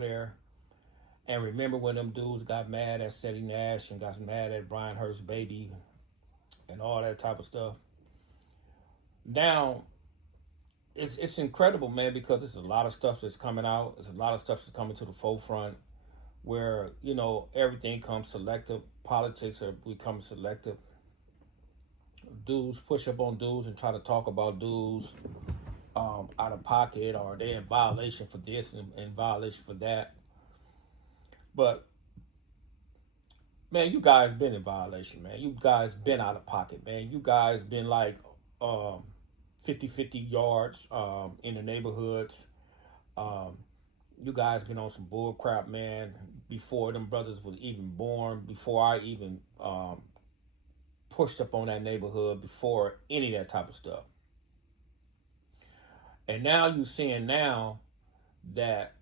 over there. And remember when them dudes got mad at Seti Nash and got mad at Brian Hurst's baby and all that type of stuff. Now, it's incredible, man, because it's a lot of stuff that's coming out. It's a lot of stuff that's coming to the forefront where, everything comes selective. Politics are becoming selective. Dudes push up on dudes and try to talk about dudes out of pocket, or they're in violation for this and in violation for that. But man, you guys been in violation, man. You guys been out of pocket, man. You guys been like 50 yards in the neighborhoods. Um, you guys been on some bull crap, man, before them brothers was even born, before I even pushed up on that neighborhood, before any of that type of stuff. And now you seeing now that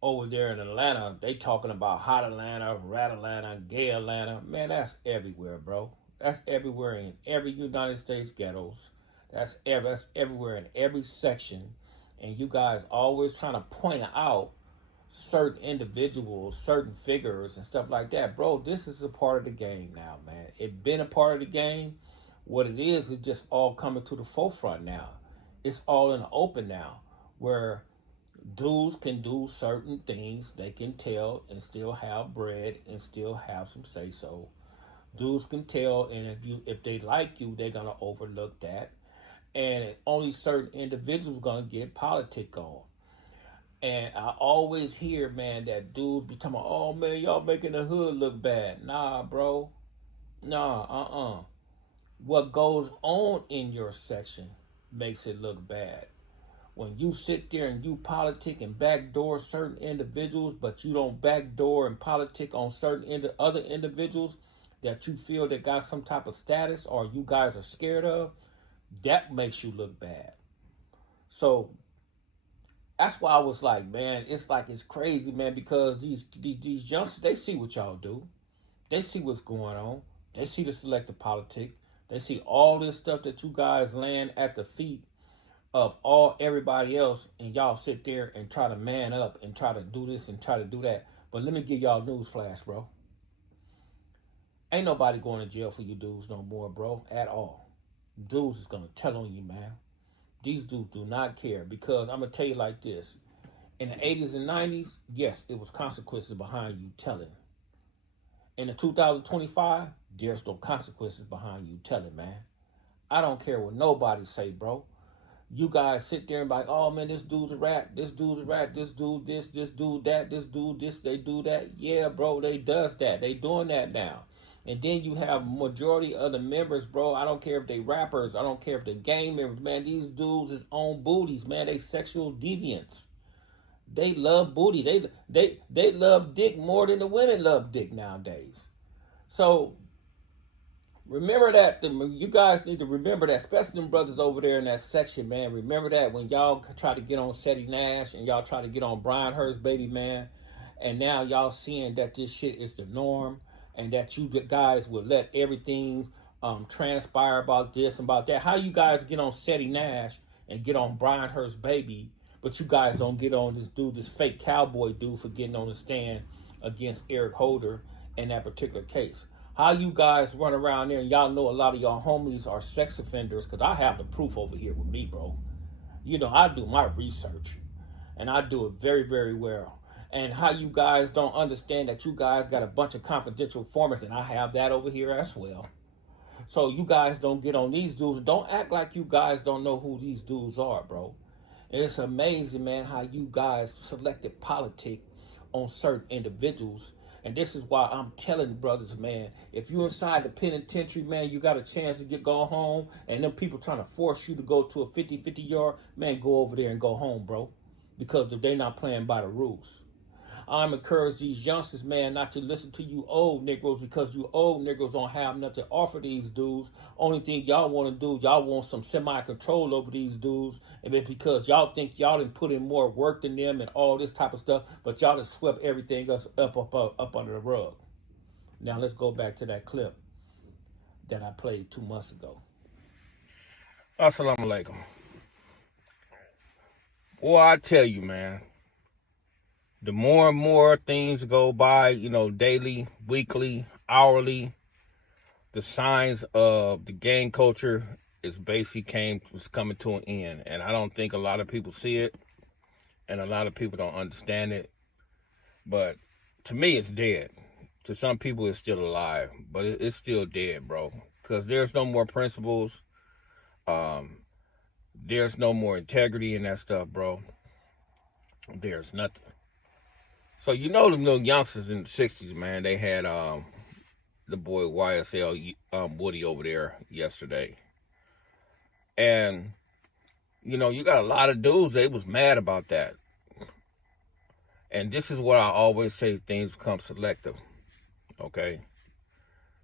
over there in Atlanta, they talking about hot Atlanta, rat Atlanta, gay Atlanta. Man, that's everywhere, bro. That's everywhere in every United States ghettos. That's everywhere in every section. And you guys always trying to point out certain individuals, certain figures and stuff like that. Bro, this is a part of the game now, man. It been a part of the game. What it is just all coming to the forefront now. It's all in the open now, where dudes can do certain things they can tell and still have bread and still have some say so. Dudes can tell, and if they like you, they're gonna overlook that. And only certain individuals gonna get politic on. And I always hear, man, that dudes be talking about, oh man, y'all making the hood look bad. Nah, bro. Nah, What goes on in your section makes it look bad. When you sit there and you politic and backdoor certain individuals, but you don't backdoor and politic on certain other individuals that you feel that got some type of status or you guys are scared of, that makes you look bad. So that's why I was like, man, it's crazy, man, because these youngsters, they see what y'all do. They see what's going on. They see the selective politic. They see all this stuff that you guys land at the feet of everybody else, and y'all sit there and try to man up and try to do this and try to do that. But let me give y'all a news flash, bro. Ain't nobody going to jail for you dudes no more, bro, at all. Dudes is gonna tell on you, man. These dudes do not care, because I'm gonna tell you like this. In the 80s and 90s, yes, it was consequences behind you telling. In the 2025, there's no consequences behind you telling, man. I don't care what nobody say, bro. You guys sit there and be like, oh man, this dude's a rat, this dude's a rat, this dude this dude that, this dude this, they do that. Yeah, bro, they does that. They doing that now. And then you have majority of the members, bro. I don't care if they rappers, I don't care if they gang members, man. These dudes is on booties, man. They sexual deviants. They love booty. They love dick more than the women love dick nowadays. So remember that. You guys need to remember that, especially them brothers over there in that section, man. Remember that when y'all try to get on Seti Nash and y'all try to get on Brian Hurst's baby, man. And now y'all seeing that this shit is the norm, and that you guys would let everything transpire about this and about that. How you guys get on Seti Nash and get on Brian Hurst's baby, but you guys don't get on this dude, this fake cowboy dude, for getting on the stand against Eric Holder in that particular case? How you guys run around there and y'all know a lot of y'all homies are sex offenders, because I have the proof over here with me, bro. I do my research, and I do it very, very well. And how you guys don't understand that you guys got a bunch of confidential informants, and I have that over here as well. So you guys don't get on these dudes. Don't act like you guys don't know who these dudes are, bro. And it's amazing, man, how you guys selected politic on certain individuals. And this is why I'm telling brothers, man, if you inside the penitentiary, man, you got a chance to go home, and them people trying to force you to go to a 50-50 yard, man, go over there and go home, bro. Because they're not playing by the rules. I'm encourage these youngsters, man, not to listen to you old Negroes, because you old Negroes don't have nothing to offer these dudes. Only thing y'all want to do, y'all want some semi-control over these dudes, and it's because y'all think y'all done put in more work than them and all this type of stuff, but y'all done swept everything else up under the rug. Now let's go back to that clip that I played 2 months ago. Assalamu alaikum. Well, I tell you, man, The more and more things go by, daily, weekly, hourly, the signs of the gang culture was coming to an end. And I don't think a lot of people see it, and a lot of people don't understand it. But to me, it's dead. To some people, it's still alive, but it's still dead, bro. Because there's no more principles. There's no more integrity in that stuff, bro. There's nothing. So them little youngsters in the 60s, man, they had the boy YSL Woody over there yesterday. And, you got a lot of dudes, they was mad about that. And this is what I always say, things become selective, okay?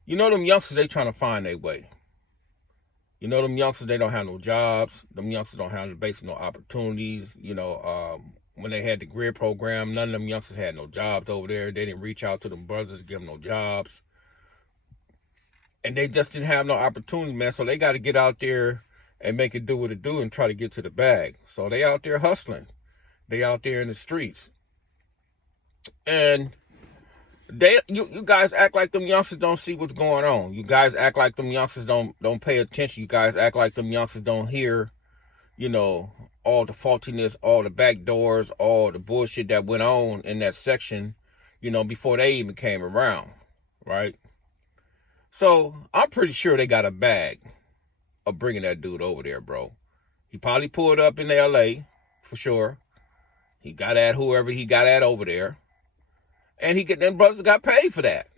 Them youngsters, they trying to find their way. Them youngsters, they don't have no jobs. Them youngsters don't have basically no opportunities. When they had the grid program, none of them youngsters had no jobs over there. They didn't reach out to them brothers to give them no jobs. And they just didn't have no opportunity, man. So they got to get out there and make it do what it do and try to get to the bag. So they out there hustling. They out there in the streets. And you guys act like them youngsters don't see what's going on. You guys act like them youngsters don't pay attention. You guys act like them youngsters don't hear, all the faultiness, all the back doors, all the bullshit that went on in that section, before they even came around, right? So I'm pretty sure they got a bag of bringing that dude over there, bro. He probably pulled up in LA for sure. He got at whoever he got at over there. And them brothers got paid for that.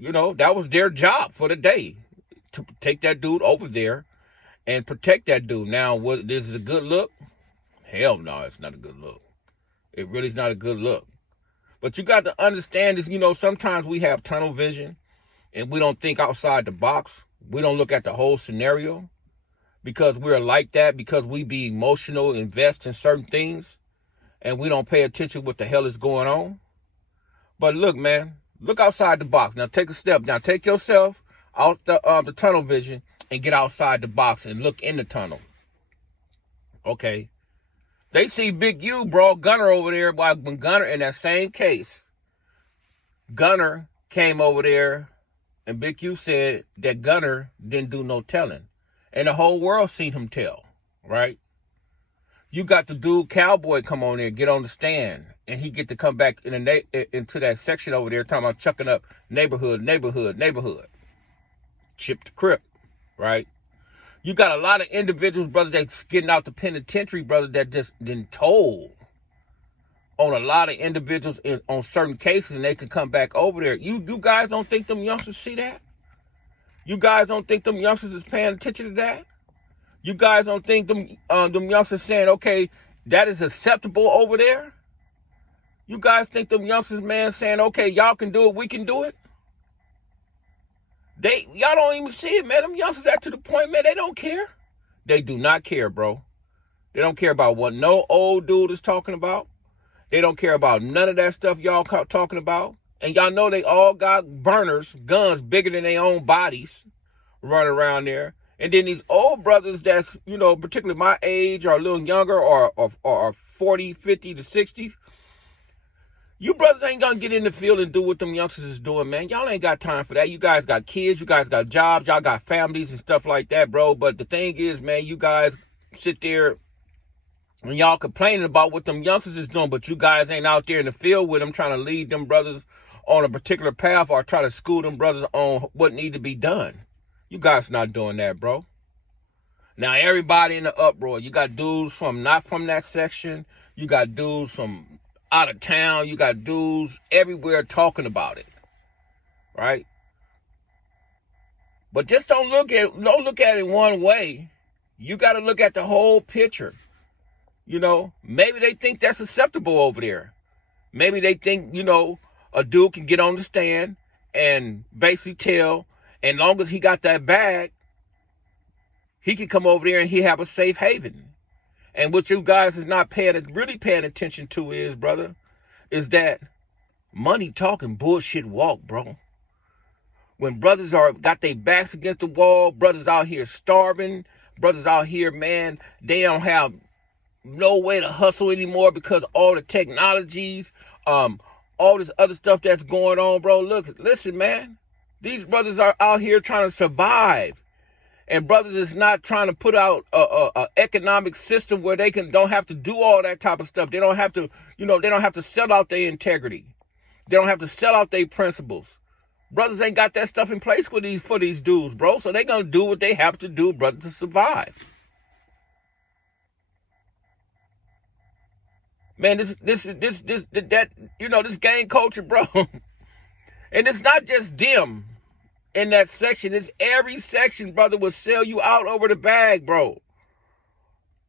That was their job for the day, to take that dude over there and protect that dude. Now, is it a good look? Hell no, it's not a good look. It really is not a good look. But you got to understand this, sometimes we have tunnel vision and we don't think outside the box. We don't look at the whole scenario because we're like that, because we be emotional, invest in certain things, and we don't pay attention what the hell is going on. But look, man, look outside the box. Now take a step. Now take yourself out the tunnel vision and get outside the box and look in the tunnel. Okay. They see Big U, bro, Gunner over there. When Gunner, in that same case, Gunner came over there and Big U said that Gunner didn't do no telling. And the whole world seen him tell, right? You got the dude Cowboy come on there, get on the stand, and he get to come back into that section over there talking about chucking up neighborhood. Chip the Crip, right? You got a lot of individuals, brother, that's getting out the penitentiary, brother, that just didn't told on a lot of individuals on certain cases, and they can come back over there. You guys don't think them youngsters see that? You guys don't think them youngsters is paying attention to that? You guys don't think them youngsters saying, okay, that is acceptable over there? You guys think them youngsters, man, saying, okay, y'all can do it, we can do it? Y'all don't even see it, man. Them youngsters are to the point, man, they don't care. They do not care, bro. They don't care about what no old dude is talking about. They don't care about none of that stuff y'all talking about. And y'all know they all got burners, guns bigger than their own bodies running around there. And then these old brothers that's, particularly my age or a little younger or 40, 50 to 60s, you brothers ain't gonna get in the field and do what them youngsters is doing, man. Y'all ain't got time for that. You guys got kids, you guys got jobs, y'all got families and stuff like that, bro. But the thing is, man, you guys sit there and y'all complaining about what them youngsters is doing, but you guys ain't out there in the field with them trying to lead them brothers on a particular path or try to school them brothers on what need to be done. You guys not doing that, bro. Now, everybody in the uproar, you got dudes not from that section. You got dudes from out of town. You got dudes everywhere talking about it, right? But just don't look at it one way. You got to look at the whole picture. Maybe they think that's acceptable over there. Maybe they think, a dude can get on the stand and basically tell, and long as he got that bag, he can come over there and he have a safe haven. And what you guys is not really paying attention to is, brother, is that money talking, bullshit walk, bro. When brothers got their backs against the wall, brothers out here starving, brothers out here, man, they don't have no way to hustle anymore because all the technologies, all this other stuff that's going on, bro. Look, listen, man. These brothers are out here trying to survive. And brothers is not trying to put out a economic system where they don't have to do all that type of stuff. They don't have to, they don't have to sell out their integrity. They don't have to sell out their principles. Brothers ain't got that stuff in place for these dudes, bro. So they gonna do what they have to do, brother, to survive. Man, this gang culture, bro. And it's not just them in that section. It's every section, brother, will sell you out over the bag, bro.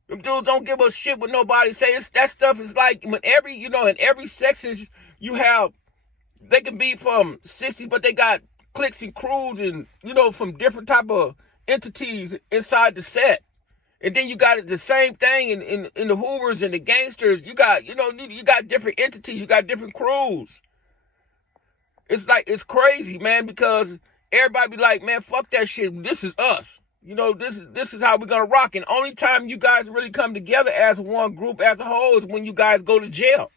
Them dudes don't give a shit what nobody say. That stuff is like in every section you have, they can be from 60s, but they got cliques and crews and, from different type of entities inside the set. And then you got the same thing in the Hoovers and the gangsters. You got, you got different entities. You got different crews. It's crazy, man, because everybody be like, man, fuck that shit. This is us. This is how we're going to rock. And only time you guys really come together as one group, as a whole, is when you guys go to jail.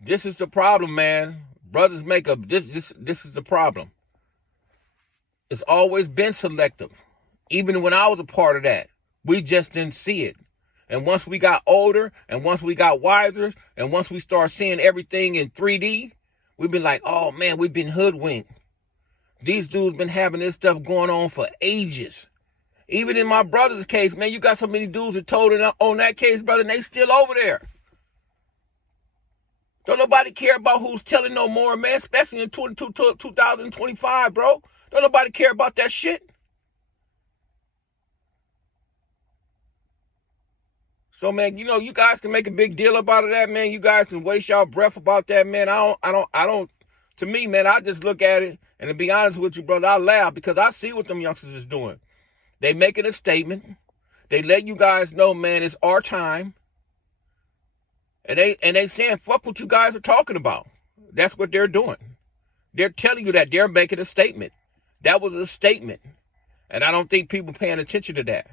This is the problem, man. Brothers make up. This is the problem. It's always been selective. Even when I was a part of that, we just didn't see it. And once we got older, and once we got wiser, and once we start seeing everything in 3D, we've been like, oh man, we've been hoodwinked. These dudes been having this stuff going on for ages. Even in my brother's case, man, you got so many dudes that told it on that case, brother, and they still over there. Don't nobody care about who's telling no more, man, especially in 2025, bro. Don't nobody care about that shit. So, man, you guys can make a big deal about that, man. You guys can waste y'all breath about that, man. I don't, to me, man, I just look at it, and to be honest with you, brother, I laugh because I see what them youngsters is doing. They making a statement. They let you guys know, man, it's our time. And they saying, fuck what you guys are talking about. That's what they're doing. They're telling you that they're making a statement. That was a statement. And I don't think people paying attention to that.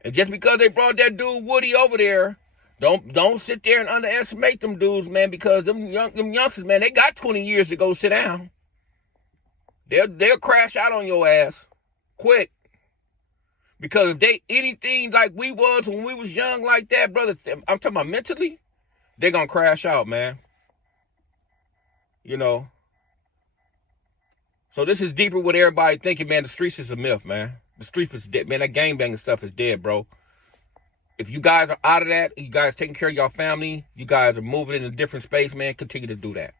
And just because they brought that dude Woody over there, don't sit there and underestimate them dudes, man, because them youngsters, man, they got 20 years to go sit down. They'll crash out on your ass quick. Because if they anything like we was when we was young like that, brother, I'm talking about mentally, they're going to crash out, man. So this is deeper what everybody thinking, man. The streets is a myth, man. The streets is dead, man. That gangbanging stuff is dead, bro. If you guys are out of that, you guys taking care of your family, you guys are moving in a different space, man, continue to do that.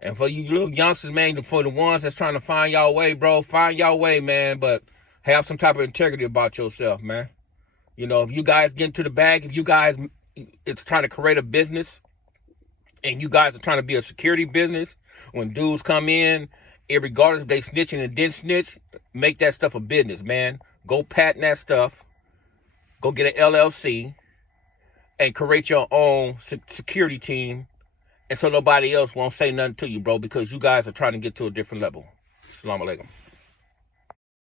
And for you little youngsters, man, for the ones that's trying to find y'all way, bro, find y'all way, man, but have some type of integrity about yourself, man. If you guys get into the bag, if you guys, it's trying to create a business, and you guys are trying to be a security business, when dudes come in, regardless if they snitching and didn't snitch, make that stuff a business, man. Go patent that stuff. Go get an LLC and create your own security team, and so nobody else won't say nothing to you, bro, because you guys are trying to get to a different level. Assalamu alaikum.